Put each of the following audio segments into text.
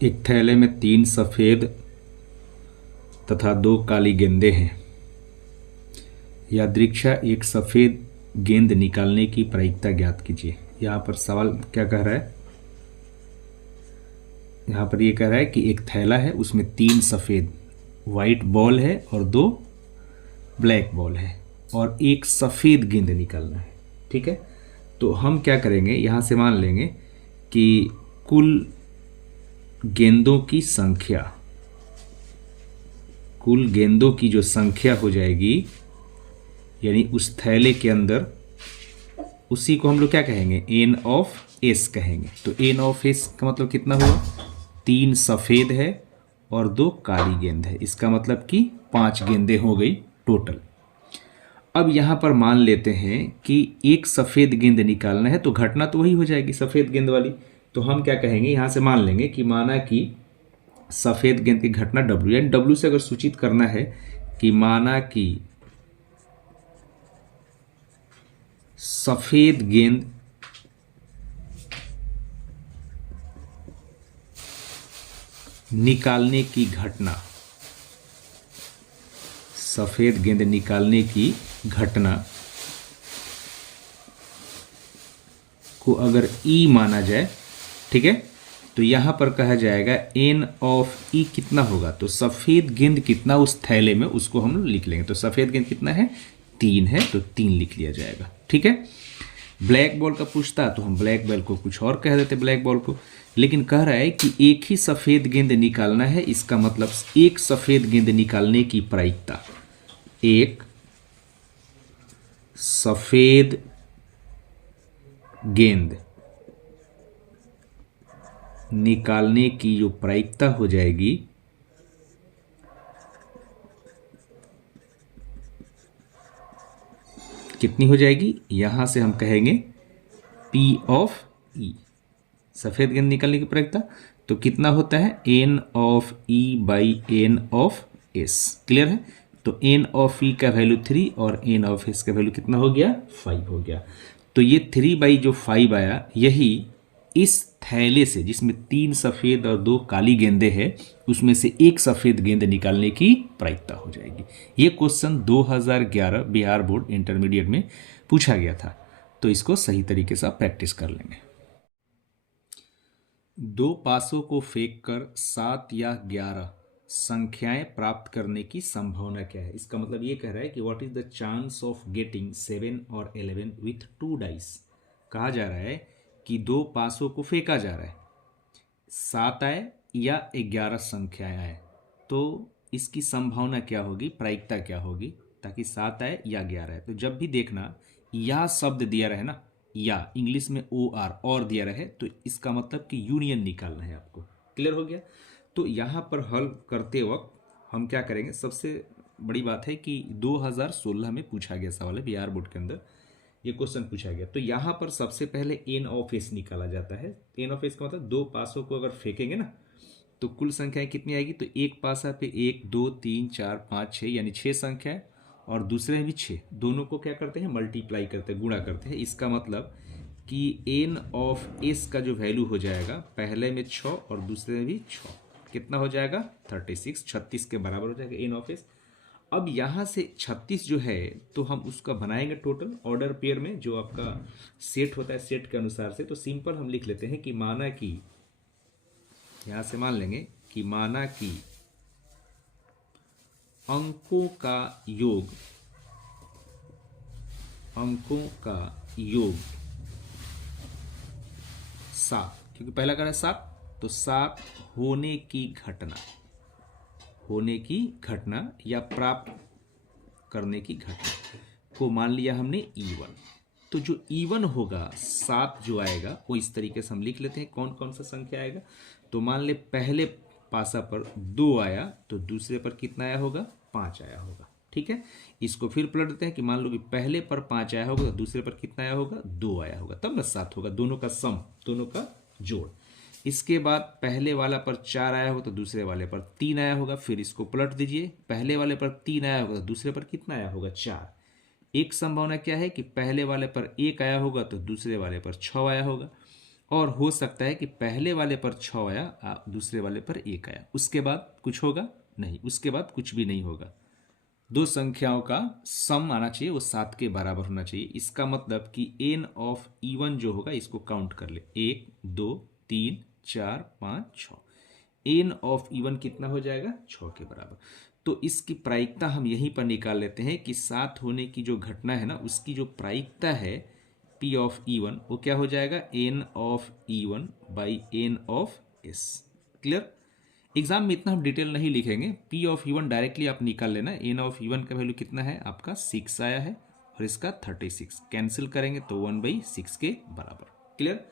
एक थैले में 3 सफ़ेद तथा 2 काली गेंदें हैं। यादृच्छा एक सफ़ेद गेंद निकालने की प्रायिकता ज्ञात कीजिए। यहाँ पर सवाल क्या कह रहा है, यहाँ पर ये कह रहा है कि एक थैला है, उसमें 3 सफ़ेद वाइट बॉल है और 2 ब्लैक बॉल है और एक सफ़ेद गेंद निकालना है। ठीक है, तो हम क्या करेंगे, यहाँ से मान लेंगे कि कुल गेंदों की संख्या, कुल गेंदों की जो संख्या हो जाएगी, यानी उस थैले के अंदर, उसी को हम लोग क्या कहेंगे, एन ऑफ एस कहेंगे। तो एन ऑफ एस का मतलब कितना हुआ, 3 सफ़ेद है और 2 काली गेंद है, इसका मतलब कि 5 गेंदें हो गई टोटल। अब यहाँ पर मान लेते हैं कि एक सफ़ेद गेंद निकालना है, तो घटना तो वही हो जाएगी सफ़ेद गेंद वाली। तो हम क्या कहेंगे, यहाँ से मान लेंगे कि माना कि सफ़ेद गेंद की घटना W, यानी W से अगर सूचित करना है कि माना कि सफ़ेद गेंद निकालने की घटना, सफ़ेद गेंद निकालने की घटना को अगर E माना जाए, ठीक है, तो यहाँ पर कहा जाएगा एन ऑफ ई कितना होगा, तो सफ़ेद गेंद कितना उस थैले में, उसको हम लोग लिख लेंगे। तो सफ़ेद गेंद कितना है, 3 है, तो 3 लिख लिया जाएगा। ठीक है, ब्लैक बॉल का पूछता तो हम ब्लैक बॉल को कुछ और कह देते, ब्लैक बॉल को, लेकिन कह रहा है कि एक ही सफ़ेद गेंद निकालना है, इसका मतलब एक सफ़ेद गेंद निकालने की प्रायिकता, एक सफ़ेद गेंद निकालने की जो प्रायिकता हो जाएगी, कितनी हो जाएगी, यहां से हम कहेंगे P ऑफ E, सफ़ेद गेंद निकालने की प्रायिकता, तो कितना होता है, N of E by N of S। Clear है, तो N ऑफ E का वैल्यू 3 और N ऑफ S का वैल्यू कितना हो गया, 5 हो गया। तो ये 3 बाई जो 5 आया, यही इस थैले से जिसमें 3 सफ़ेद और 2 काली गेंदें हैं, उसमें से एक सफ़ेद गेंद निकालने की प्रायिकता हो जाएगी। ये क्वेश्चन 2011 बिहार बोर्ड इंटरमीडिएट में पूछा गया था, तो इसको सही तरीके से आप प्रैक्टिस कर लेंगे। 2 पासों को फेंककर 7 या 11 संख्याएं प्राप्त करने की संभावना क्या है। इसका मतलब ये कह रहा है कि what is the chance of getting 7 और 11 विथ 2 डाइस। कहा जा रहा है कि 2 पासों को फेंका जा रहा है, 7 आए या 11 संख्याएं आए, तो इसकी संभावना क्या होगी, प्रायिकता क्या होगी, ताकि 7 आए या 11 आए। तो जब भी देखना या शब्द दिया रहे ना, या इंग्लिश में OR और दिया रहे, तो इसका मतलब कि यूनियन निकालना है आपको। क्लियर हो गया। तो यहाँ पर हल करते वक्त हम क्या करेंगे, सबसे बड़ी बात है कि 2016 में पूछा गया सवाल है, बिहार बोर्ड के अंदर ये क्वेश्चन पूछा गया। तो यहाँ पर सबसे पहले एन ऑफ एस निकाला जाता है। एन ऑफ एस का मतलब 2 पासों को अगर फेंकेंगे ना, तो कुल संख्याएं कितनी आएगी, तो एक पासा पे 1 2 3 4 5 6, यानी 6 संख्याएं, और दूसरे में भी 6, दोनों को क्या करते हैं, मल्टीप्लाई करते हैं, गुणा करते हैं। इसका मतलब कि एन ऑफ एस का जो वैल्यू हो जाएगा, पहले में 6 और दूसरे में भी 6, कितना हो जाएगा, 36, 36 के बराबर हो जाएगा एन ऑफ एस। अब यहाँ से 36 जो है, तो हम उसका बनाएंगे टोटल ऑर्डर पेयर में, जो आपका सेट होता है, सेट के अनुसार से। तो सिंपल हम लिख लेते हैं कि माना कि, यहाँ से मान लेंगे कि माना कि अंकों का योग, अंकों का योग 7, क्योंकि पहला कारण है 7, तो 7 होने की घटना, होने की घटना या प्राप्त करने की घटना को मान लिया हमने E1। तो जो E1 होगा, 7 जो आएगा, वो इस तरीके से हम लिख लेते हैं, कौन कौन सा संख्या आएगा। तो मान ले पहले पासा पर 2 आया, तो दूसरे पर कितना आया होगा, 5 आया होगा। ठीक है, इसको फिर पलट देते हैं कि मान लो कि पहले पर 5 आया होगा, तो दूसरे पर कितना आया होगा, 2 आया होगा, तब ना 7 होगा, दोनों का सम, दोनों का जोड़। इसके बाद पहले वाला पर 4 आया होगा, तो दूसरे वाले पर 3 आया होगा, फिर इसको पलट दीजिए, पहले वाले पर 3 आया होगा, तो दूसरे पर कितना आया होगा, 4। एक संभावना क्या है कि पहले वाले पर 1 आया होगा, तो दूसरे वाले पर 6 आया होगा, और हो सकता है कि पहले वाले पर 6 आया, दूसरे वाले पर 1 आया, उसके बाद कुछ होगा नहीं, उसके बाद कुछ भी नहीं होगा। दो संख्याओं का सम आना चाहिए, वो 7 के बराबर होना चाहिए। इसका मतलब कि एन ऑफ इवन जो होगा इसको काउंट कर ले, 1 2 3 4 5 6। एन ऑफ इवन कितना हो जाएगा, 6 के बराबर। तो इसकी प्रायिकता हम यहीं पर निकाल लेते हैं कि 7 होने की जो घटना है ना, उसकी जो प्रायिकता है पी ऑफ इवन, वो क्या हो जाएगा, n of E by n of S. Clear. Exam में इतना हम डिटेल नहीं लिखेंगे, पी ऑफ इवन डायरेक्टली आप निकाल लेना। एन ऑफ इवन का वैल्यू कितना है आपका, 6 आया है, और इसका 36 कैंसिल करेंगे तो 1/6 के बराबर। क्लियर।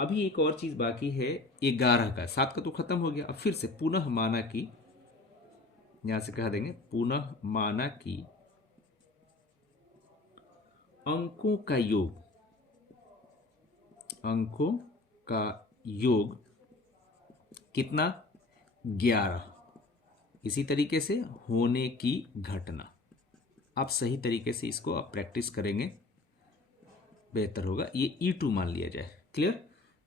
अभी एक और चीज बाकी है, 11 का, 7 का तो खत्म हो गया। अब फिर से पुनः माना कि, यहां से कह देंगे पुनः माना कि अंकों का योग, अंकों का योग कितना, 11। इसी तरीके से होने की घटना, आप सही तरीके से इसको आप प्रैक्टिस करेंगे बेहतर होगा। ये E2 मान लिया जाए। क्लियर।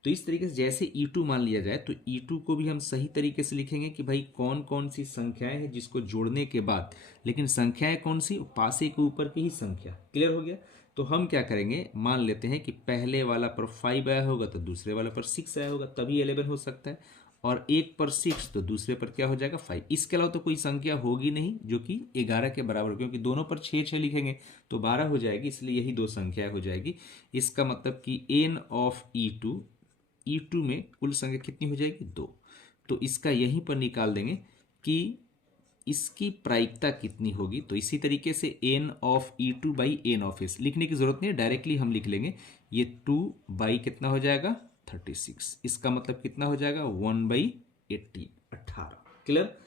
तो इस तरीके से जैसे E2 मान लिया जाए तो E2 को भी हम सही तरीके से लिखेंगे कि भाई कौन कौन सी संख्याएं हैं जिसको जोड़ने के बाद, लेकिन संख्याएं कौन सी, पासे के ऊपर की ही संख्या। क्लियर हो गया। तो हम क्या करेंगे, मान लेते हैं कि पहले वाला पर 5 आया होगा तो दूसरे वाला पर 6 आया होगा, तभी 11 हो सकता है। और एक पर 6 तो दूसरे पर क्या हो जाएगा, 5। इसके अलावा तो कोई संख्या होगी नहीं जो कि 11 के बराबर, क्योंकि दोनों पर 6 लिखेंगे तो 12 हो जाएगी, इसलिए यही दो संख्या हो जाएगी। इसका मतलब कि एन ऑफ E2 में कुल संख्या कितनी हो जाएगी, 2। तो इसका यहीं पर निकाल देंगे कि इसकी प्रायिकता कितनी होगी। तो इसी तरीके से n of E2 by n of S लिखने की जरूरत नहीं है, डायरेक्टली हम लिख लेंगे। ये 2 बाई कितना हो जाएगा, 36। इसका मतलब कितना हो जाएगा, 1/18, 18। क्लियर।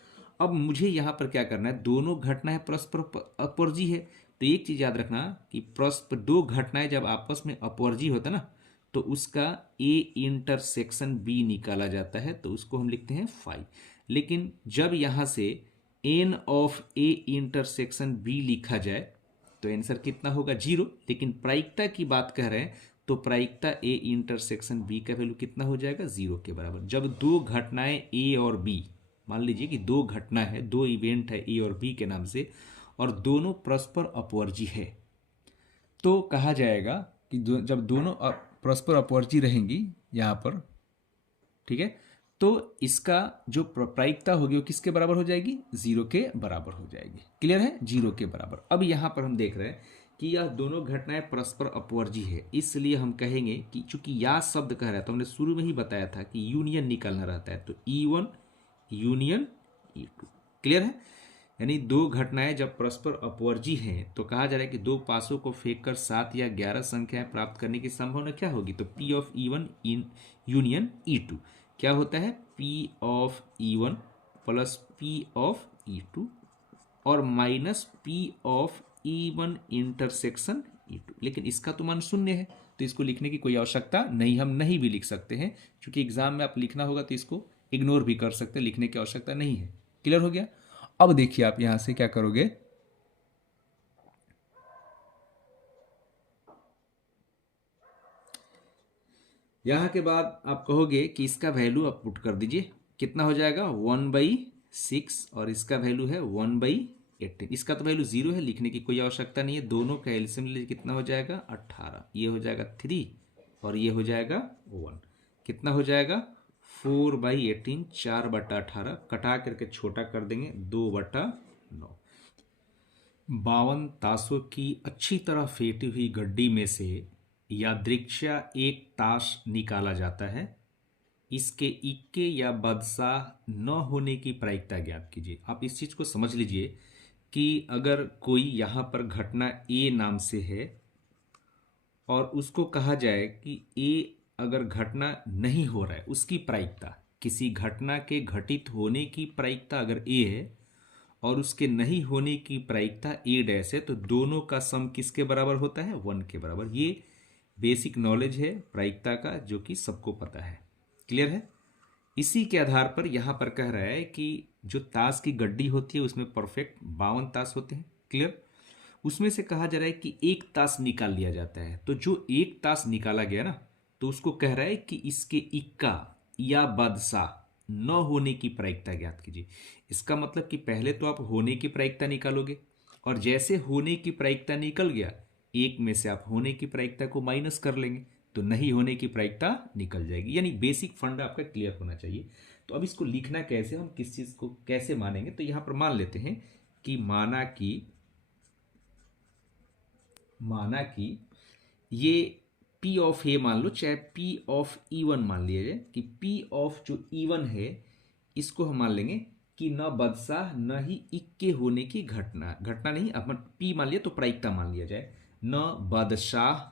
अब मुझे यहां पर क्या करना है, दोनों घटनाएं परस्पर अपवर्जी है। तो एक चीज याद रखना कि परस्पर दो घटनाएं जब आपस में अपवर्जी होता ना, तो उसका ए इंटरसेक्शन बी निकाला जाता है, तो उसको हम लिखते हैं 5। लेकिन जब यहां से n of A intersection B लिखा जाए तो आंसर कितना होगा, 0। लेकिन प्रायिकता की बात कह रहे हैं तो प्रायिकता ए इंटरसेक्शन बी का वैल्यू कितना हो जाएगा, 0 के बराबर। जब दो घटनाएं ए और बी, मान लीजिए कि दो घटना है, दो इवेंट है ए और बी के नाम से, और दोनों परस्पर अपवर्जी है, तो कहा जाएगा कि जब दोनों परस्पर अपवर्जी रहेंगी यहां पर, ठीक है, तो इसका जो प्रायिकता होगी वो किसके बराबर हो जाएगी, 0 के बराबर हो जाएगी। क्लियर है, 0 के बराबर। अब यहां पर हम देख रहे हैं कि यह दोनों घटनाएं परस्पर अपवर्जी है, इसलिए हम कहेंगे कि चूंकि या शब्द कह रहा है तो हमने शुरू में ही बताया था कि यूनियन निकालना रहता है, तो E1 यूनियन E2। क्लियर है। यानी दो घटनाएं जब परस्पर अपवर्जी हैं तो कहा जा रहा है कि दो पासों को फेंककर 7 या 11 संख्याएं प्राप्त करने की संभावना क्या होगी, तो P of E1 in union E2 क्या होता है, P of E1 plus P of E2 और minus P of E1 intersection E2। लेकिन इसका तो मान शून्य है, तो इसको लिखने की कोई आवश्यकता नहीं, हम नहीं भी लिख सकते हैं, क्योंकि एग्जाम में आप लिखना होगा तो इसको इग्नोर भी कर सकते हैं, लिखने की आवश्यकता नहीं है। क्लियर हो गया। अब देखिए आप यहां से क्या करोगे, यहां के बाद आप कहोगे कि इसका वैल्यू आप पुट कर दीजिए, कितना हो जाएगा 1/6, और इसका वैल्यू है 1/18। इसका तो वैल्यू 0 है, लिखने की कोई आवश्यकता नहीं है। दोनों का एलसीएम लीजिए, कितना हो जाएगा 18, ये हो जाएगा 3 और ये हो जाएगा 1, कितना हो जाएगा 4/18, 4/18 कटा करके छोटा कर देंगे 2/9। 52 ताशों की अच्छी तरह फेंटी हुई गड्डी में से यादृच्छा एक ताश निकाला जाता है, इसके इक्के या बादशाह न होने की प्रायिकता ज्ञात कीजिए। आप इस चीज को समझ लीजिए कि अगर कोई यहां पर घटना ए नाम से है और उसको कहा जाए कि ए अगर घटना नहीं हो रहा है, उसकी प्रायिकता, किसी घटना के घटित होने की प्रायिकता अगर ए है और उसके नहीं होने की प्रायिकता ए डैश है, तो दोनों का सम किसके बराबर होता है, 1 के बराबर। ये बेसिक नॉलेज है प्रायिकता का जो कि सबको पता है। क्लियर है। इसी के आधार पर यहां पर कह रहा है कि जो ताश की गड्डी होती है उसमें परफेक्ट 52 ताश होते हैं। क्लियर। उसमें से कहा जा रहा है कि एक ताश निकाल लिया जाता है, तो जो एक ताश निकाला गया ना, तो उसको कह रहा है कि इसके इक्का या बादशाह न होने की प्रायिकता ज्ञात कीजिए। इसका मतलब कि पहले तो आप होने की प्रायिकता निकालोगे, और जैसे होने की प्रायिकता निकल गया, एक में से आप होने की प्रायिकता को माइनस कर लेंगे तो नहीं होने की प्रायिकता निकल जाएगी। यानी बेसिक फंड आपका क्लियर होना चाहिए। तो अब इसको लिखना कैसे, हम किस चीज को कैसे मानेंगे, तो यहां पर मान लेते हैं कि माना कि ये P ऑफ ए मान लो, चाहे P ऑफ E1 मान लिया जाए, कि P ऑफ जो E1 है इसको हम मान लेंगे कि न बदशाह न ही इक्के होने की घटना नहीं, अपन P मान लिया तो प्रायिकता मान लिया जाए, न बादशाह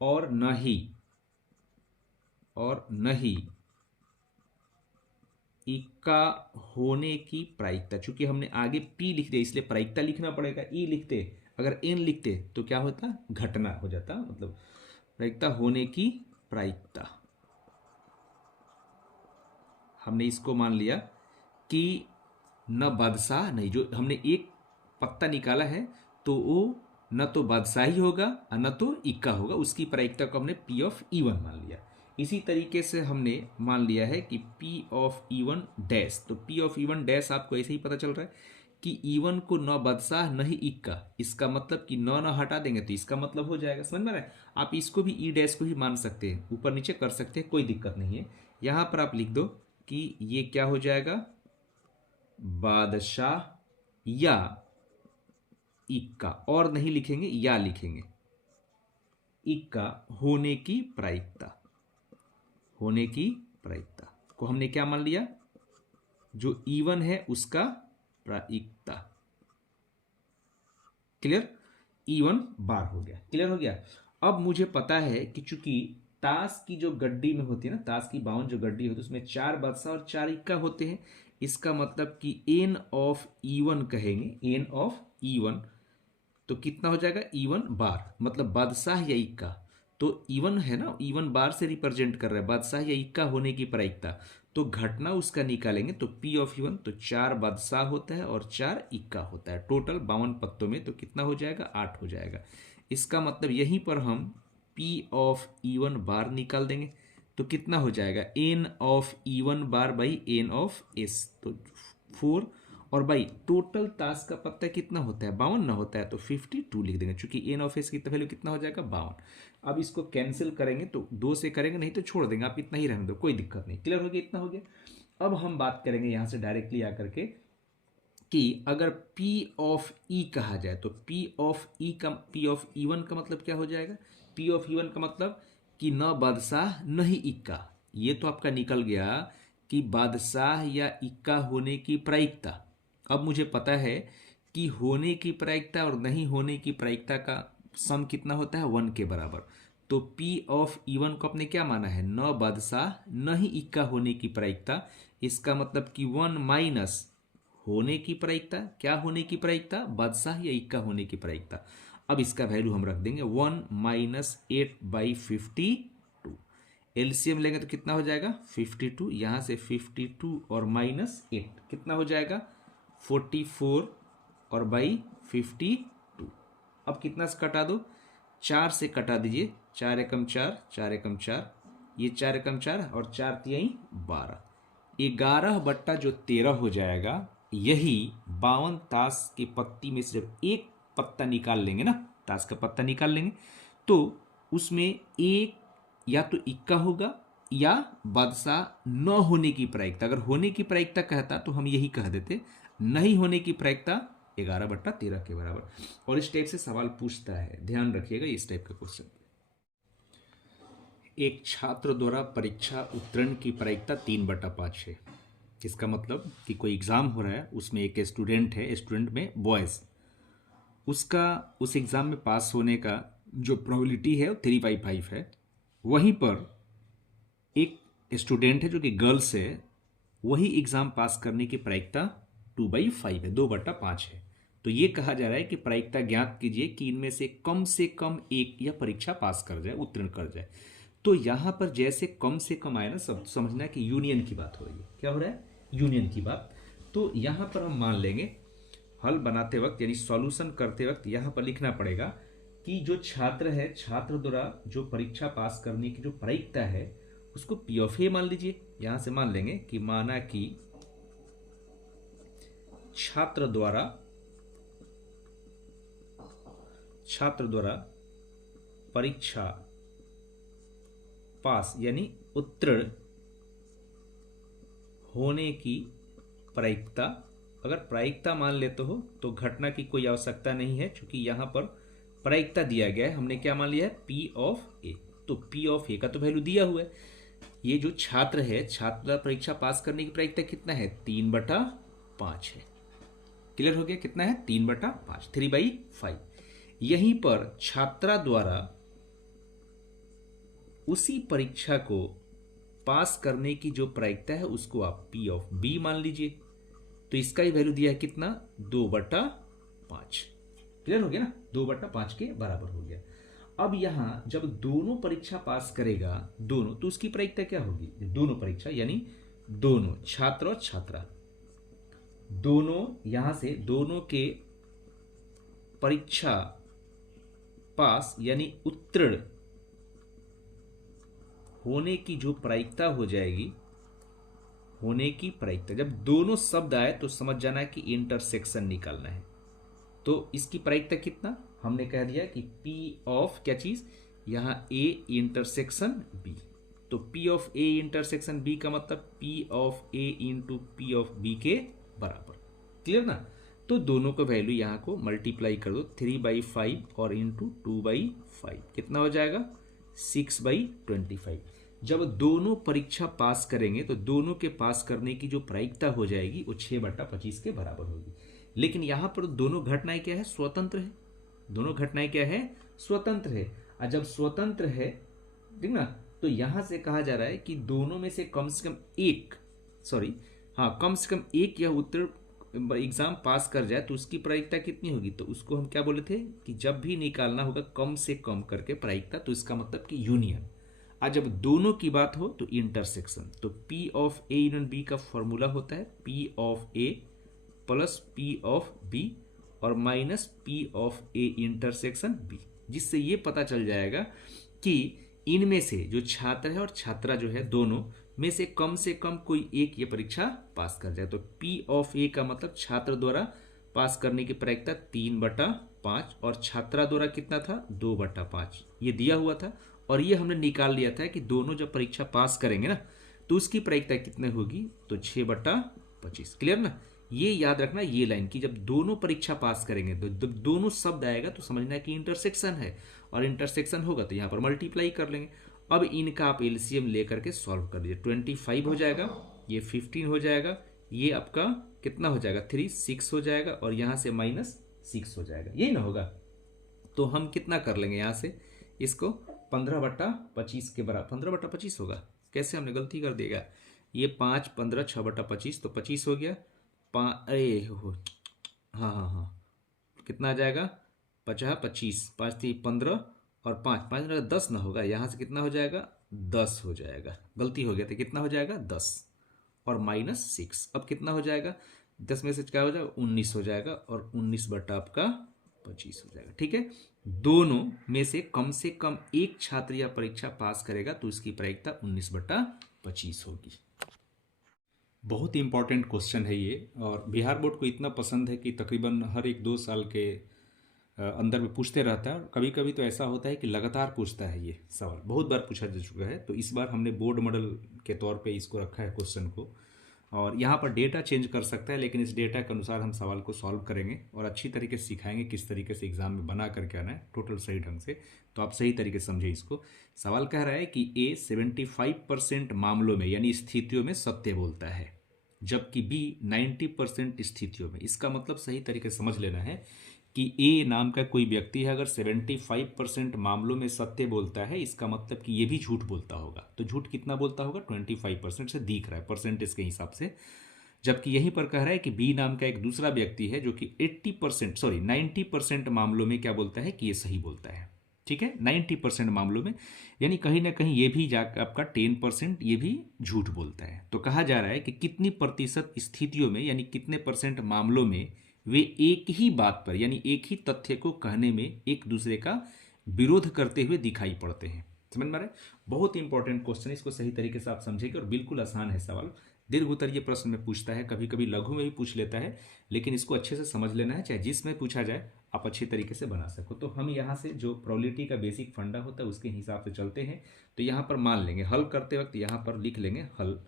और न ही इक्का होने की प्रायिकता। चूंकि हमने आगे P लिख दिया इसलिए प्रायिकता लिखना पड़ेगा। E लिखते, अगर N लिखते तो क्या होता, घटना हो जाता, मतलब प्रायिकता होने की प्रायिकता। हमने इसको मान लिया कि न बादशाह नहीं, जो हमने एक पत्ता निकाला है तो वो न तो बादशाही होगा और न तो इक्का होगा, उसकी प्रायिकता को हमने P ऑफ E1 मान लिया। इसी तरीके से हमने मान लिया है कि P ऑफ E1 डैश, तो P ऑफ E1 डैश आपको ऐसे ही पता चल रहा है कि E1 को न बादशाह न ही इक्का, इसका मतलब कि न हटा देंगे तो इसका मतलब हो जाएगा। समझ में आ रहा है? आप इसको भी E डैश को ही मान सकते हैं, ऊपर नीचे कर सकते हैं, कोई दिक्कत नहीं है। यहां पर आप लिख दो कि ये क्या हो जाएगा, बादशाह या इक्का, और नहीं लिखेंगे या लिखेंगे, इक्का होने की प्रायिकता। होने की प्रायिकता को हमने क्या मान लिया, जो E1 है उसका प्रायिकता। क्लियर? E1 बार हो गया, क्लियर हो गया। अब मुझे पता है कि चूंकि ताश की जो गड्डी में होती है ना, ताश की 52 जो गड्डी होती है उसमें 4 बादशाह और 4 इक्का होते हैं। इसका मतलब कि N ऑफ E1 कहेंगे, N ऑफ E1 तो कितना हो जाएगा, E1 बार, मतलब बादशाह या इक्का। तो E1 है ना, E1 बार से रिप्रेजेंट कर रहा है बादशाह या इक्का होने की प्रायिकता। तो घटना उसका निकालेंगे तो P ऑफ E1 तो 4 बादशाह होता है और 4 इक्का होता है, टोटल 52 पत्तों में तो कितना हो जाएगा, 8 हो जाएगा। इसका मतलब यहीं पर हम P ऑफ E1 बार निकाल देंगे तो कितना हो जाएगा, N of E1 bar by N of S, तो 4, और भाई टोटल ताश का पत्ता कितना होता है, 52 ना होता है, तो 52 लिख देंगे, क्योंकि N ऑफ S की वैल्यू कितना हो जाएगा, 52। अब इसको कैंसिल करेंगे तो 2 से करेंगे, नहीं तो छोड़ देंगे, आप इतना ही रहने दो, कोई दिक्कत नहीं। क्लियर हो गया, इतना हो गया। अब हम बात करेंगे यहां से डायरेक्टली आकर के कि अगर P ऑफ E कहा जाए तो P ऑफ E1 का मतलब क्या हो जाएगा, P ऑफ E1 का मतलब कि न बादशाह न ही इक्का। ये तो आपका निकल गया कि बादशाह या इक्का होने की प्रायिकता। अब मुझे पता है कि होने की प्रायिकता और नहीं होने की प्रायिकता का सम कितना होता है, 1 के बराबर। तो P ऑफ E1 को अपने क्या माना है, न बादशाह न ही इक्का होने की प्रायिकता। इसका मतलब कि 1 माइनस होने की प्रायिकता, क्या होने की प्रायिकता, बादशाह या इक्का होने की प्रायिकता। अब इसका वैल्यू हम रख देंगे 1 माइनस 8/52। एलसीएम लेंगे तो कितना हो जाएगा, 52, यहां से 52 और माइनस 8 कितना हो जाएगा, 44 और बाई 52। अब कितना से कटा दो, 4 से कटा दीजिए, 4 एकम 4, 4 एकम 4, ये 4 एकम 4 और 4 तिहाई 12, 11/13 हो जाएगा। यही 52 ताश के पत्ती में से जब एक पत्ता निकाल लेंगे ना, ताश का पत्ता निकाल लेंगे, तो उसमें एक या तो इक्का होगा या बादशाह न होने की प्रायिकता। अगर होने की प्रायिकता कहता तो हम यही कह देते, नहीं होने की प्रायिकता 11/13 के बराबर। और इस टाइप से सवाल पूछता है, ध्यान रखिएगा इस टाइप का क्वेश्चन। एक छात्र द्वारा परीक्षा उत्तीर्ण की प्रायिकता 3/5 है। इसका मतलब कि कोई एग्जाम हो रहा है, उसमें एक स्टूडेंट है, स्टूडेंट में बॉयज, उसका उस एग्जाम में पास होने का जो प्रोबेबिलिटी है वो 3/5 है। वहीं पर एक स्टूडेंट है जो कि गर्ल्स है, वही एग्जाम पास करने की प्रायिकता 2/5 है, 2/5 है। तो ये कहा जा रहा है कि प्रायिकता ज्ञात कीजिए कि इनमें से कम एक यह परीक्षा पास कर जाए, उत्तीर्ण कर जाए। तो यहां पर जैसे कम से कम आए ना, सब समझना कि यूनियन की बात हो रही है। क्या हो रहा है, यूनियन की बात। तो यहां पर हम मान लेंगे हल बनाते वक्त यानी सॉल्यूशन करते वक्त यहां पर लिखना पड़ेगा कि जो छात्र है, छात्र द्वारा जो परीक्षा पास करने की जो प्रायिकता है उसको पी ऑफ ए मान लीजिए। यहां से मान लेंगे कि माना कि छात्र द्वारा परीक्षा पास यानी उत्तीर्ण होने की प्रायिकता, अगर प्रायिकता मान लेते हो तो घटना की कोई आवश्यकता नहीं है, क्योंकि यहां पर प्रायिकता दिया गया है, हमने क्या मान लिया है, पी ऑफ ए। तो पी ऑफ ए का तो वैल्यू दिया हुआ है। ये जो छात्र है, छात्र परीक्षा पास करने की प्रायिकता कितना है, 3/5 है। क्लियर हो गया, कितना है, 3/5, 3/5। यहीं पर छात्रा द्वारा उसी परीक्षा को पास करने की जो प्रायिकता है उसको आप पी ऑफ बी मान लीजिए। तो इसका ही वैल्यू दिया है कितना, 2/5। क्लियर हो गया ना, 2/5 के बराबर हो गया। अब यहां जब दोनों परीक्षा पास करेगा, दोनों, तो उसकी प्रायिकता क्या होगी, दोनों परीक्षा यानी दोनों छात्र और छात्रा, दोनों यहां से दोनों के परीक्षा पास यानी उत्तीर्ण होने की जो प्रायिकता हो जाएगी, होने की प्रायिकता, जब दोनों शब्द आए तो समझ जाना है कि इंटरसेक्शन निकालना है। तो इसकी प्रायिकता कितना, हमने कह दिया कि पी ऑफ क्या चीज, यहां ए इंटरसेक्शन बी। तो P of A intersection B का मतलब P of A into P of B के बराबर। क्लियर ना। तो दोनों का वैल्यू यहां को मल्टीप्लाई कर दो, 3/5 और इंटू 2/5 कितना हो जाएगा, 6/25। जब दोनों परीक्षा पास करेंगे तो दोनों के पास करने की जो प्रायिकता हो जाएगी वो 6/25 के बराबर होगी। लेकिन यहां पर दोनों घटनाएं क्या है, स्वतंत्र है। दोनों घटनाएं क्या है, स्वतंत्र है। और जब स्वतंत्र है, ठीक ना, तो यहां से कहा जा रहा है कि दोनों में से कम एक, कम से कम एक यह उत्तर एग्जाम पास कर जाए तो उसकी प्रायिकता कितनी होगी। तो उसको हम क्या बोले थे कि जब भी निकालना होगा कम से कम करके प्रायिकता, तो इसका मतलब कि यूनियन। आज जब दोनों की बात हो तो इंटरसेक्शन। तो P of A union B का फॉर्मूला होता है P of A plus P of B और minus P of A intersection B, जिससे ये पता चल जाएगा कि इनमें से जो छात्र है और छात्रा जो है, दोनों में से कम कोई एक ये परीक्षा पास कर जाए। तो पी ऑफ ए का मतलब छात्र द्वारा पास करने की प्रायिकता 3/5 और छात्रा द्वारा कितना था, 2/5, ये दिया हुआ था। और ये हमने निकाल लिया था कि दोनों जब परीक्षा पास करेंगे ना तो उसकी प्रायिकता कितने होगी, तो 6/25। क्लियर ना। ये याद रखना, ये लाइन की जब दोनों परीक्षा पास करेंगे तो जब दोनों शब्द आएगा तो समझना है कि इंटरसेक्शन है, और इंटरसेक्शन होगा तो यहां पर मल्टीप्लाई कर लेंगे। अब इनका आप एलसीएम लेकर के सॉल्व कर लीजिए, 25 हो जाएगा, ये 15 हो जाएगा, ये आपका कितना हो जाएगा, 3 6 हो जाएगा, और यहां से -6 हो जाएगा, यही ना होगा। तो हम कितना कर लेंगे यहां से, इसको 15/25 के बराबर, 15/25 होगा, कैसे हमने गलती कर देगा, ये 5 15 6/25, तो 25 हो गया। अरे हो, हाँ, कितना आ जाएगा, 50 25, 5 3 15 और 5 5 10 ना होगा, यहां से कितना हो जाएगा, 10 हो जाएगा, गलती हो गया था, कितना हो जाएगा 10 और -6, अब कितना हो जाएगा, 10 में से क्या हो जाएगा, 19 हो जाएगा, और 19 बटा आपका 25 हो जाएगा। ठीक है, दोनों में से कम एक छात्र या परीक्षा पास करेगा तो उसकी प्रायिकता 19/25 होगी। बहुत ही इंपॉर्टेंट क्वेश्चन है ये, और बिहार बोर्ड को इतना पसंद है कि तकरीबन हर 1-2 साल के अंदर में पूछते रहता है, और कभी कभी तो ऐसा होता है कि लगातार पूछता है। ये सवाल बहुत बार पूछा जा चुका है, तो इस बार हमने बोर्ड मॉडल के तौर पे इसको रखा है क्वेश्चन को, और यहाँ पर डेटा चेंज कर सकता है, लेकिन इस डेटा के अनुसार हम सवाल को सॉल्व करेंगे और अच्छी तरीके से सिखाएंगे किस तरीके से एग्जाम में बना करके आना है टोटल सही ढंग से। तो आप सही तरीके से समझे इसको। सवाल कह रहा है कि ए 75% मामलों में यानी स्थितियों में सत्य बोलता है, जबकि बी 90% स्थितियों में। इसका मतलब सही तरीके से समझ लेना है कि ए नाम का कोई व्यक्ति है, अगर 75% मामलों में सत्य बोलता है, इसका मतलब कि ये भी झूठ बोलता होगा। तो झूठ कितना बोलता होगा, 25% से दिख रहा है परसेंटेज के हिसाब से। जबकि यहीं पर कह रहा है कि बी नाम का एक दूसरा व्यक्ति है जो कि 90% मामलों में क्या बोलता है कि ये सही बोलता है। ठीक है, 90% मामलों में, यानी कहीं ना कहीं ये भी जाकर आपका 10% ये भी झूठ बोलता है। तो कहा जा रहा है कि कितनी प्रतिशत स्थितियों में यानी कितने % मामलों में वे एक ही बात पर यानी एक ही तथ्य को कहने में एक दूसरे का विरोध करते हुए दिखाई पड़ते हैं। समझ में आ रहा है? बहुत इंपॉर्टेंट क्वेश्चन है, इसको सही तरीके से आप समझेंगे और बिल्कुल आसान है सवाल। दीर्घ उत्तर ये प्रश्न में पूछता है, कभी कभी लघु में भी पूछ लेता है, लेकिन इसको अच्छे से समझ लेना है, चाहे जिसमें पूछा जाए आप अच्छे तरीके से बना सको। तो हम यहाँ से जो प्रोबेबिलिटी का बेसिक फंडा होता है उसके हिसाब से चलते हैं। तो यहाँ पर मान लेंगे, हल करते वक्त यहाँ पर लिख लेंगे हल,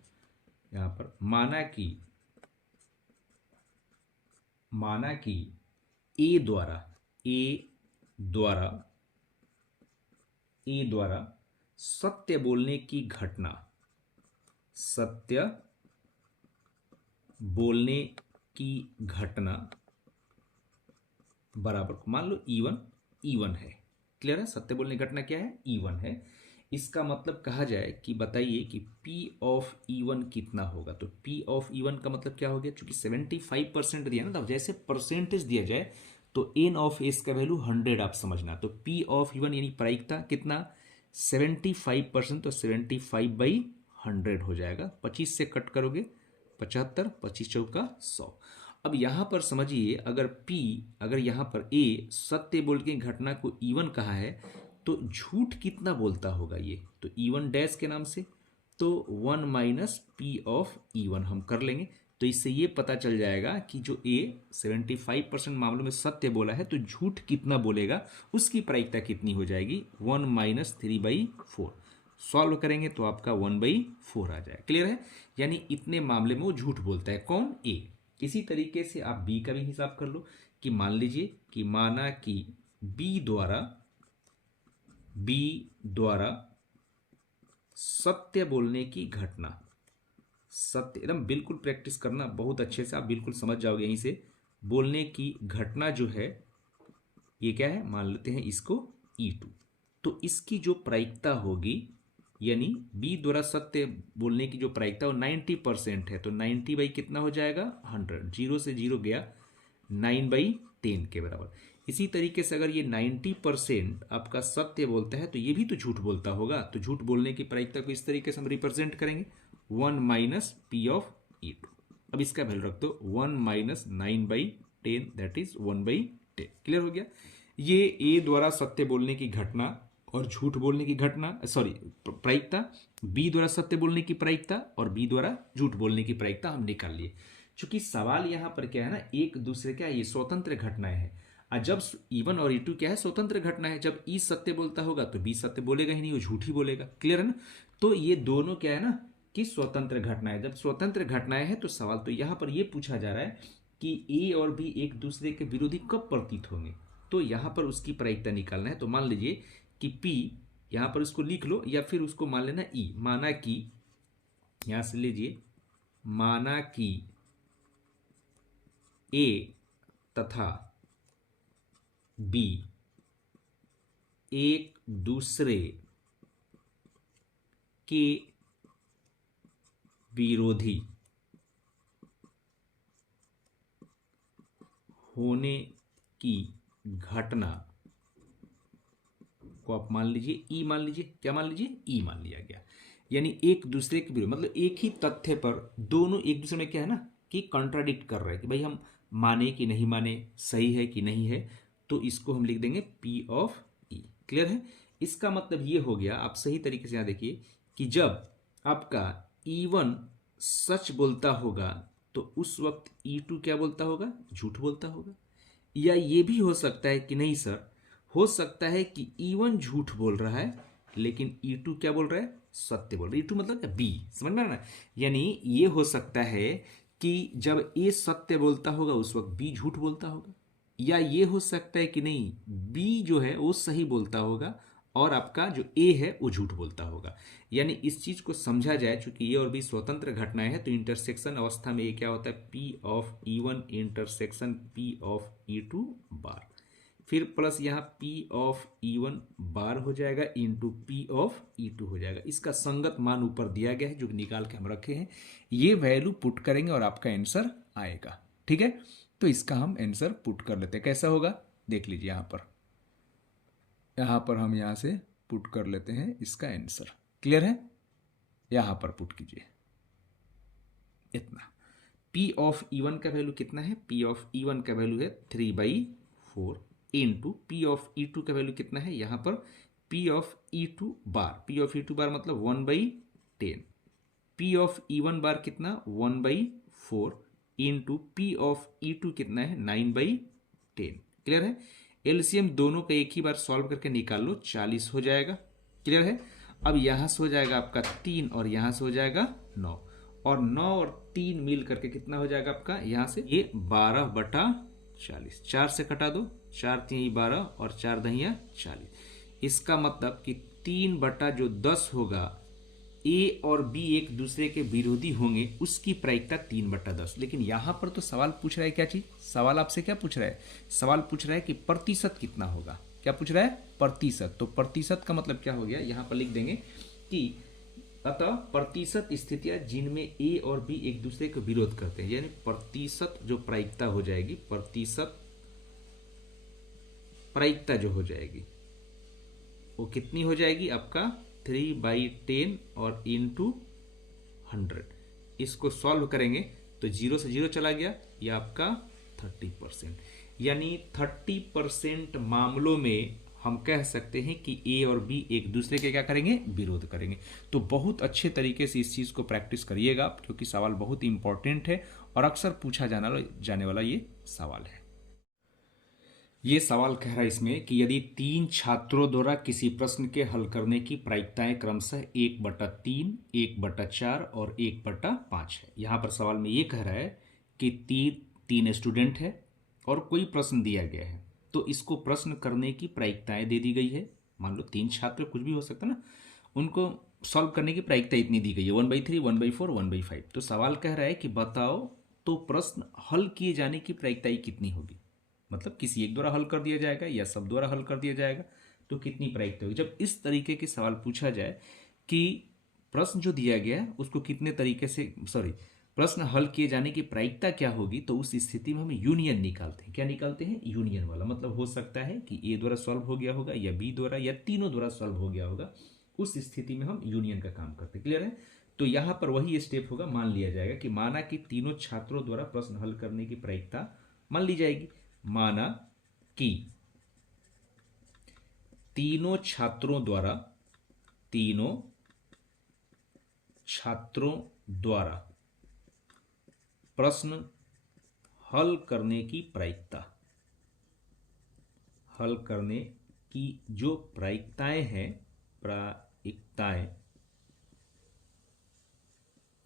यहाँ पर माना कि ए द्वारा सत्य बोलने की घटना बराबर मान लो E1 है। क्लियर है? सत्य बोलने की घटना क्या है? E1 है। इसका मतलब कहा जाए कि बताइए कि P ऑफ E1 कितना होगा। तो P ऑफ E1 का मतलब क्या हो गया? चूंकि 75% दिया ना, तो जैसे परसेंटेज दिया जाए तो n ऑफ s का वैल्यू 100 आप समझना। तो P ऑफ E1 यानी प्रायिकता कितना? 75%, तो 75/100 हो जाएगा। 25 से कट करोगे 75, 25 चौका 100। अब यहां पर समझिए, अगर यहां पर A सत्य बोल के घटना को E1 कहा है, तो झूठ कितना बोलता होगा ये? तो E1 डैश के नाम से, तो 1 माइनस P ऑफ E1 हम कर लेंगे। तो इससे ये पता चल जाएगा कि जो A 75% मामलों में सत्य बोला है, तो झूठ कितना बोलेगा, उसकी प्रायिकता कितनी हो जाएगी? 1 माइनस 3/4। सॉल्व करेंगे तो आपका 1/4 आ जाए। क्लियर है? यानी इतने मामले में वो झूठ बोलता है। कौन? A। इसी तरीके से आप B का भी हिसाब कर लो कि मान लीजिए कि माना कि B द्वारा सत्य बोलने की घटना, सत्य एकदम बिल्कुल प्रैक्टिस करना बहुत अच्छे से, आप बिल्कुल समझ जाओगे यहीं से। बोलने की घटना जो है ये क्या है? मान लेते हैं इसको E2। तो इसकी जो प्रायिकता होगी, यानी B द्वारा सत्य बोलने की जो प्रायिकता वो 90% है, तो 90 बाई कितना हो जाएगा? 100। 0 से 0 गया, 9/10 के बराबर। इसी तरीके से अगर ये 90% आपका सत्य बोलता है, तो ये भी तो झूठ बोलता होगा। तो झूठ बोलने की प्रायिकता को इस तरीके से हम रिप्रेजेंट करेंगे, 1 माइनस P ऑफ E2। अब इसका वैल्यू रख दो 1 माइनस 9/10, दैट इज 1/10। क्लियर हो गया? ये A द्वारा सत्य बोलने की घटना और झूठ बोलने की घटना, सॉरी प्रायिकता, B द्वारा सत्य बोलने की प्रायिकता और B द्वारा झूठ बोलने की प्रायिकता हम निकाल लिए। क्योंकि सवाल यहां पर क्या है ना, एक दूसरे क्या है, ये स्वतंत्र घटनाएं हैं। और जब E1 और E2 क्या है? स्वतंत्र घटना है। जब E सत्य बोलता होगा तो B सत्य बोलेगा ही नहीं, वो झूठ ही बोलेगा। क्लियर है ना? तो ये दोनों क्या है ना कि स्वतंत्र घटनाएं। जब स्वतंत्र घटनाएं हैं तो सवाल तो यहां पर यह पूछा जा रहा है कि A और B एक दूसरे के विरोधी कब प्रतीत होंगे, तो यहां पर उसकी प्रायिकता निकालना है। तो मान लीजिए कि P, यहां पर उसको लिख लो या फिर उसको मान लेना E। माना कि यहां से लीजिए, माना कि A तथा B एक दूसरे के विरोधी होने की घटना को आप मान लीजिए ई मान लीजिए। क्या मान लीजिए? ई मान लिया गया। यानी एक दूसरे के विरोध, मतलब एक ही तथ्य पर दोनों एक दूसरे में क्या है ना कि कॉन्ट्राडिक्ट कर रहे हैं कि भाई हम माने कि नहीं माने, सही है कि नहीं है। तो इसको हम लिख देंगे P ऑफ E। क्लियर है? इसका मतलब ये हो गया, आप सही तरीके से यहां देखिए कि जब आपका E1 सच बोलता होगा तो उस वक्त E2 क्या बोलता होगा? झूठ बोलता होगा। या ये भी हो सकता है कि नहीं सर, हो सकता है कि E1 झूठ बोल रहा है लेकिन E2 क्या बोल रहा है? सत्य बोल रहा है। E2 मतलब B। समझ में आ रहा है? यानी ये हो सकता है कि जब A सत्य बोलता होगा उस वक्त B झूठ बोलता होगा। या ये हो सकता है कि नहीं, B जो है वो सही बोलता होगा और आपका जो A है वो झूठ बोलता होगा। यानी इस चीज को समझा जाए, चूंकि A और B स्वतंत्र घटनाएं हैं, तो इंटरसेक्शन अवस्था में ये क्या होता है? P of E1 intersection P of E2 बार, फिर प्लस यहाँ P ऑफ E1 बार हो जाएगा इंटू P ऑफ E2 हो जाएगा। इसका संगत मान ऊपर दिया गया है जो निकाल के हम रखे हैं। ये वैल्यू पुट करेंगे और आपका आंसर आएगा। ठीक है? तो इसका हम आंसर पुट कर लेते हैं। कैसा होगा देख लीजिए, यहाँ पर हम यहाँ से पुट कर लेते हैं इसका आंसर। क्लियर है? यहाँ पर पुट कीजिए इतना, पी ऑफ E1 का वैल्यू कितना है, पी ऑफ E1 का वैल्यू है 3/4 इंटू पी ऑफ E2 का वैल्यू कितना है, यहाँ पर P of E2 bar, P of E2 बार मतलब 1/10, पी ऑफ E1 बार कितना 1/4 इंटू पी ऑफ E2 कितना है 9/10। क्लियर है। एलसीएम दोनों का एक ही बार सॉल्व करके निकाल लो, 40 हो जाएगा। क्लियर है। अब यहां से हो जाएगा आपका 3 और यहां से हो जाएगा 9, और 9 और 3 मिल करके कितना हो जाएगा आपका, यहां से ये 12/40, 4 से कटा दो, 4 3 12 और 4 दहिया 40। इसका मतलब कि 3/10 होगा, ए और बी एक दूसरे के विरोधी होंगे, उसकी प्रायिकता 3/10। लेकिन यहां पर तो सवाल पूछ रहा है क्या चीज, सवाल आपसे क्या पूछ रहा है, सवाल पूछ रहा है कि प्रतिशत कितना होगा, क्या पूछ रहा है, प्रतिशत। तो प्रतिशत का मतलब क्या हो गया, यहां पर लिख देंगे कि अतः प्रतिशत स्थितियां जिनमें ए और बी एक दूसरे को विरोध करते हैं, यानी प्रतिशत जो प्रायिकता हो जाएगी, प्रतिशत प्रायिकता जो हो जाएगी वो कितनी हो जाएगी आपका 3/10 और इंटू 100। इसको सॉल्व करेंगे तो 0 से 0 चला गया, यह आपका 30%, यानी 30% मामलों में हम कह सकते हैं कि ए और बी एक दूसरे के क्या करेंगे, विरोध करेंगे। तो बहुत अच्छे तरीके से इस चीज को प्रैक्टिस करिएगा आप, क्योंकि सवाल बहुत इंपॉर्टेंट है और अक्सर पूछा जाने वाला ये सवाल है। ये सवाल कह रहा है इसमें कि यदि 3 छात्रों द्वारा किसी प्रश्न के हल करने की प्रायिकताएं क्रमशः 1/3, 1/4 और 1/5 है। यहां पर सवाल में ये कह रहा है कि तीन स्टूडेंट है और कोई प्रश्न दिया गया है, तो इसको प्रश्न करने की प्रायिकताएं दे दी गई है। मान लो 3 छात्र, कुछ भी हो सकता है ना, उनको सॉल्व करने की प्रायिकता इतनी दी गई है, 1/3, 1/4, 1/5। तो सवाल कह रहा है कि बताओ तो प्रश्न हल किए जाने की प्रायिकताएं कितनी होगी, मतलब किसी एक द्वारा हल कर दिया जाएगा या सब द्वारा हल कर दिया जाएगा, तो कितनी प्रायिकता होगी। जब इस तरीके के सवाल पूछा जाए कि प्रश्न जो दिया गया है उसको कितने तरीके से प्रश्न हल किए जाने की प्रायिकता क्या होगी, तो उस स्थिति में हम यूनियन निकालते हैं। क्या निकालते हैं, यूनियन वाला। मतलब हो सकता है कि ए द्वारा सॉल्व हो गया होगा या बी द्वारा या तीनों द्वारा सॉल्व हो गया होगा, उस स्थिति में हम यूनियन का काम करते हैं। क्लियर है। तो यहां पर वही स्टेप होगा, मान लिया जाएगा कि माना कि तीनों छात्रों द्वारा प्रश्न हल करने की प्रायिकता मान ली जाएगी। माना कि तीनों छात्रों द्वारा प्रश्न हल करने की जो प्रायिकताएं हैं,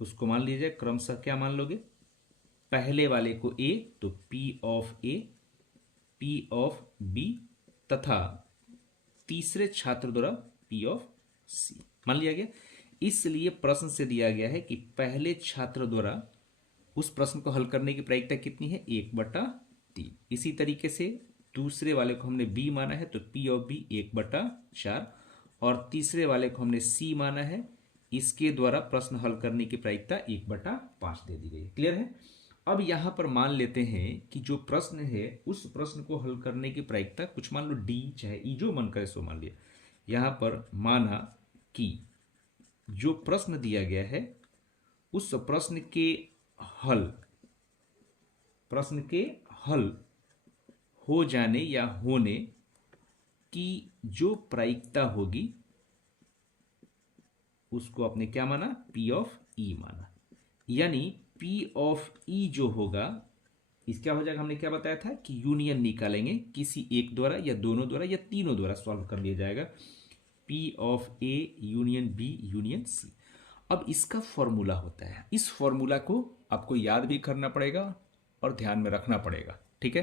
उसको मान लीजिए क्रमशः क्या मान लोगे, पहले वाले को ए तो P of A, P of B, तथा तीसरे छात्र द्वारा पी ऑफ सी मान लिया गया। इसलिए प्रश्न से दिया गया है कि पहले छात्र द्वारा उस प्रश्न को हल करने की प्रायिकता कितनी है, 1/3। इसी तरीके से दूसरे वाले को हमने बी माना है तो पी ऑफ बी 1/4, और तीसरे वाले को हमने सी माना है, इसके द्वारा प्रश्न हल करने की प्रायिकता 1/5 दे दी गई। क्लियर है। अब यहां पर मान लेते हैं कि जो प्रश्न है उस प्रश्न को हल करने की प्रायिकता कुछ मान लो डी चाहे ई, जो मन करे सो मान लिया। यहां पर माना कि जो प्रश्न दिया गया है उस प्रश्न के हल हो जाने या होने की जो प्रायिकता होगी उसको आपने क्या माना, पी ऑफ ई माना। यानी पी ऑफ ई जो होगा इस क्या हो जाएगा, हमने क्या बताया था कि यूनियन निकालेंगे, किसी एक द्वारा या दोनों द्वारा या तीनों द्वारा सॉल्व कर लिया जाएगा, P of A union B union C. अब इसका फॉर्मूला होता है, इस फॉर्मूला को आपको याद भी करना पड़ेगा और ध्यान में रखना पड़ेगा। ठीक है।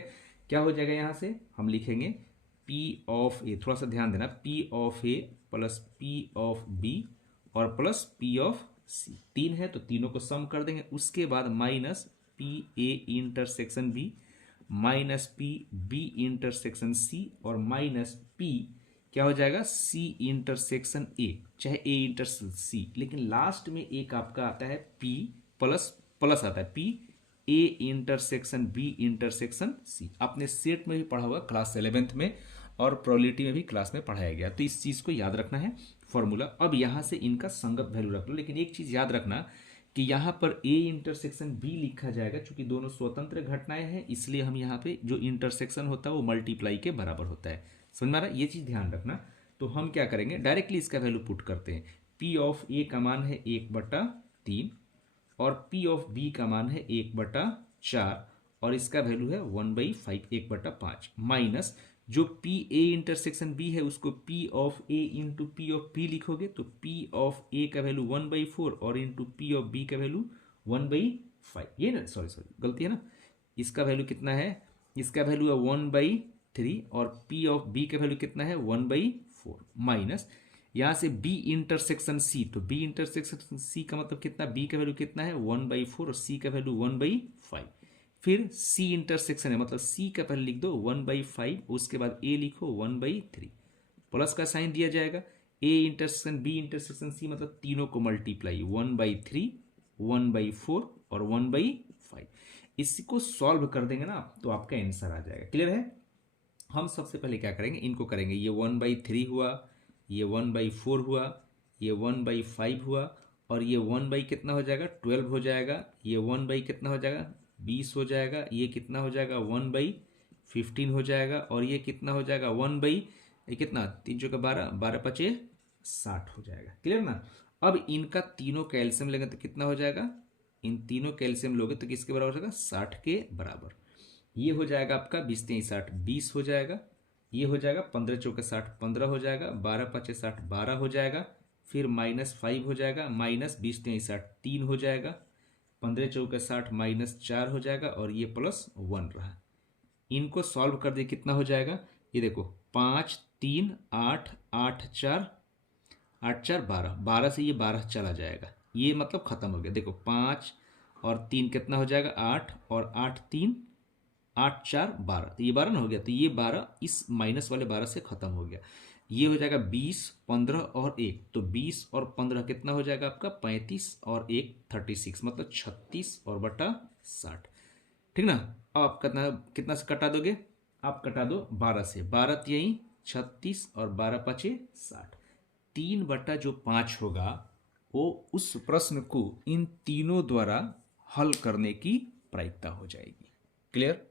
क्या हो जाएगा, यहां से हम लिखेंगे पी ऑफ ए, थोड़ा सा ध्यान देना, P of A plus P of B और प्लस पी ऑफ सी। 3 है तो तीनों को सम कर देंगे, उसके बाद minus P A intersection B minus P B intersection C और माइनस पी क्या हो जाएगा, सी इंटरसेक्शन ए, चाहे ए इंटरसेक्शन सी, लेकिन लास्ट में एक आपका आता है पी प्लस प्लस आता है P A intersection B intersection C. आपने सेट में भी पढ़ा हुआ क्लास 11th में और प्रोबेबिलिटी में भी क्लास में पढ़ाया गया, तो इस चीज को याद रखना है फॉर्मूला। अब यहां से इनका संगत वैल्यू रख लो, लेकिन एक चीज याद रखना कि यहाँ पर ए इंटरसेक्शन बी लिखा जाएगा, क्योंकि दोनों स्वतंत्र घटनाएं हैं, इसलिए हम यहाँ पे जो इंटरसेक्शन होता है वो मल्टीप्लाई के बराबर होता है। समझ में आ रहा है? ये चीज़ ध्यान रखना। तो हम क्या करेंगे, डायरेक्टली इसका वैल्यू पुट करते हैं। पी ऑफ ए का मान है 1/3 और पी ऑफ बी का मान है 1/4 और इसका वैल्यू है 1/5, 1/5 माइनस जो पी ए इंटरसेक्शन बी है उसको P of A into P of B लिखोगे, तो पी ऑफ ए का वैल्यू 1/4 और इंटू पी ऑफ बी का वैल्यू 1/5। ये ना, सॉरी गलती है ना, इसका वैल्यू कितना है, इसका वैल्यू है 1/3 और पी ऑफ बी का वैल्यू कितना है 1/4 माइनस यहाँ से बी इंटरसेक्शन सी, तो बी इंटरसेक्शन सी का मतलब कितना, बी का वैल्यू कितना है 1/4 और सी का वैल्यू 1/5। फिर सी इंटरसेक्शन है, मतलब सी का पहले लिख दो 1/5, उसके बाद ए लिखो 1/3, प्लस का साइन दिया जाएगा। A intersection B intersection C मतलब तीनों को मल्टीप्लाई 1/3, 1/4 और 1/5। इसको सॉल्व कर देंगे ना तो आपका आंसर आ जाएगा। क्लियर है? हम सबसे पहले क्या करेंगे, इनको करेंगे, ये 1/3 हुआ, ये 1/4 हुआ, ये 1/5 हुआ और ये 1 कितना हो जाएगा 12 हो जाएगा, ये 1 कितना हो जाएगा 20 हो जाएगा, ये कितना हो जाएगा 1/15 हो जाएगा और ये कितना हो जाएगा 1 कितना 3 चौका 12, 12×5 60 हो जाएगा। क्लियर ना? अब इनका तीनों कैल्शियम लेंगे तो कितना हो जाएगा, इन तीनों कैल्शियम लोगे तो किसके बराबर हो जाएगा 60 के बराबर। ये हो जाएगा आपका 20×3=60, 20 हो जाएगा, ये हो जाएगा 15×4=60, 15 हो जाएगा, 12×5=60, 12 हो जाएगा, फिर -5 हो जाएगा, माइनस 20×3=60, 3 हो जाएगा, 15×4=60 -4 हो जाएगा और ये +1 रहा। इनको सॉल्व कर दे कितना हो जाएगा, ये देखो 5 3 8 8 4 8 4 12, 12 से ये 12 चला जाएगा, ये मतलब खत्म हो गया। देखो 5 और 3 कितना हो जाएगा 8 और 8 3 8 4 12, तो ये 12 ना हो गया, तो ये 12 इस माइनस वाले 12 से खत्म हो गया। ये हो जाएगा 20 15 और 1, तो 20 और 15 कितना हो जाएगा आपका 35 और 1 36, मतलब 36 और बटा 60। ठीक ना? अब आप कितना कितना से कटा दोगे, आप कटा दो 12 से, 12 यही 36 और 12×5 60, 3/5 होगा। वो उस प्रश्न को इन तीनों द्वारा हल करने की प्रायिकता हो जाएगी। क्लियर?